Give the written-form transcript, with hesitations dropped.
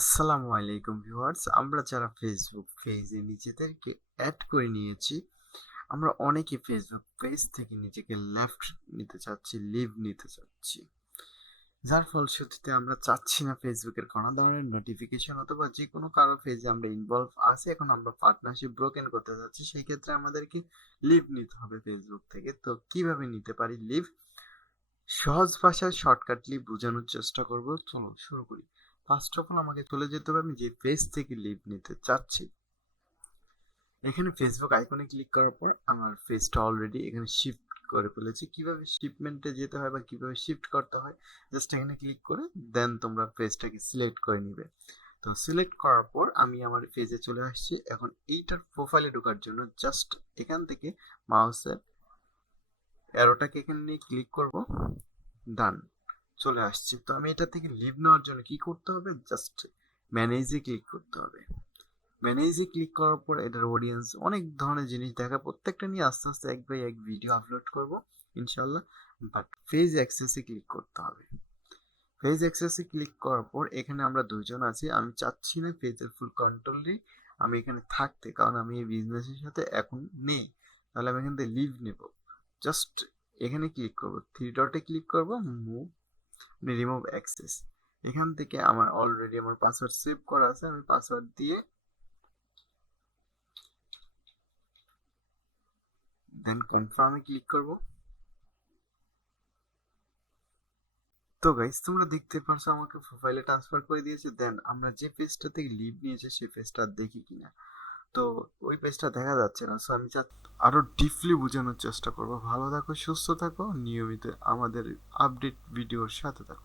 আসসালামু আলাইকুম ভিউয়ার্স, আমরা যারা ফেসবুক পেজে নিজেদেরকে অ্যাড করে নিয়েছি, আমরা অনেকে ফেসবুক পেজ থেকে নিজেকে লেফট নিতে চাচ্ছি, লিভ নিতে চাচ্ছি। যার ফলশ্রুতিতে আমরা চাচ্ছি না ফেসবুকের কোনো ধরনের নোটিফিকেশন অথবা যে কোনো কারো পেজে আমরা ইনভলভ আছি, এখন আমরা পার্টনারশিপ ব্রোকেন করতে যাচ্ছি। সেই ক্ষেত্রে আমাদেরকে লিভ নিতে হবে ফেসবুক থেকে। তো কিভাবে নিতে পারি লিভ? সহজ ভাষায় শর্টকাটলি বোঝানোর চেষ্টা করব। চলো শুরু করি। ফার্স্ট অফ অল আমাকে চলে যেতে হবে আমি যে পেজ থেকে লিভ নিতে চাচ্ছি। এখানে ফেসবুক আইকনে ক্লিক করার পর আমার পেজটা অলরেডি এখানে শিফট করে ফেলেছি। কিভাবে শিপমেন্টে যেতে হয় বা কিভাবে শিফট করতে হয়, জাস্ট এখানে ক্লিক করে দেন তোমরা পেজটাকে সিলেক্ট করে নিবে। তো সিলেক্ট করার পর আমি আমার পেজে চলে আসছি। এখন এইটার প্রোফাইলে ঢোকার জন্য জাস্ট এখান থেকে মাউসের অ্যারোটাকে এখানে নিয়ে ক্লিক করব, ডান, চলে আসছে। তো আমি এটা থেকে লিভ নেওয়ার জন্য কি করতে হবে, জাস্ট ম্যানেজে ক্লিক করতে হবে। ম্যানেজে ক্লিক করার পর এটার অডিয়েন্স অনেক ধরনের জিনিস দেখা, প্রত্যেকটা নিয়ে আস্তে আস্তে এক বাই এক ভিডিও আপলোড করব ইনশাল্লাহ। বাট পেজ অ্যাক্সেসে ক্লিক করতে হবে। পেজ অ্যাক্সেসে ক্লিক করার পর এখানে আমরা দুইজন আছি। আমি চাচ্ছি না পেজের ফুল কন্ট্রোলে আমি এখানে থাকতে, কারণ আমি এই বিজনেসের সাথে এখন নেই। তাহলে আমি এখান থেকে লিভ নেব। জাস্ট এখানে ক্লিক করব, থ্রি ডটে ক্লিক করব, মুভ, রিমুভ অ্যাক্সেস। এখান থেকে আমার অলরেডি আমার পাসওয়ার্ড সেভ করা আছে, আমি পাসওয়ার্ড দিয়ে দেন কনফার্মে ক্লিক করব। তো গাইস তোমরা দেখতে পারছো আমাকে প্রোফাইলে ট্রান্সফার করে দিয়েছে। দেন আমরা যে পেজটা থেকে লিভ নিয়েছে সেই পেজটা দেখি কিনা। তো ওই পেজটা দেখা যাচ্ছে না। সো আমি আরো ডিপলি বোঝানোর চেষ্টা করব। ভালো থাকো, সুস্থ থাকো, নিয়মিত আমাদের আপডেট ভিডিওর সাথে থাকো।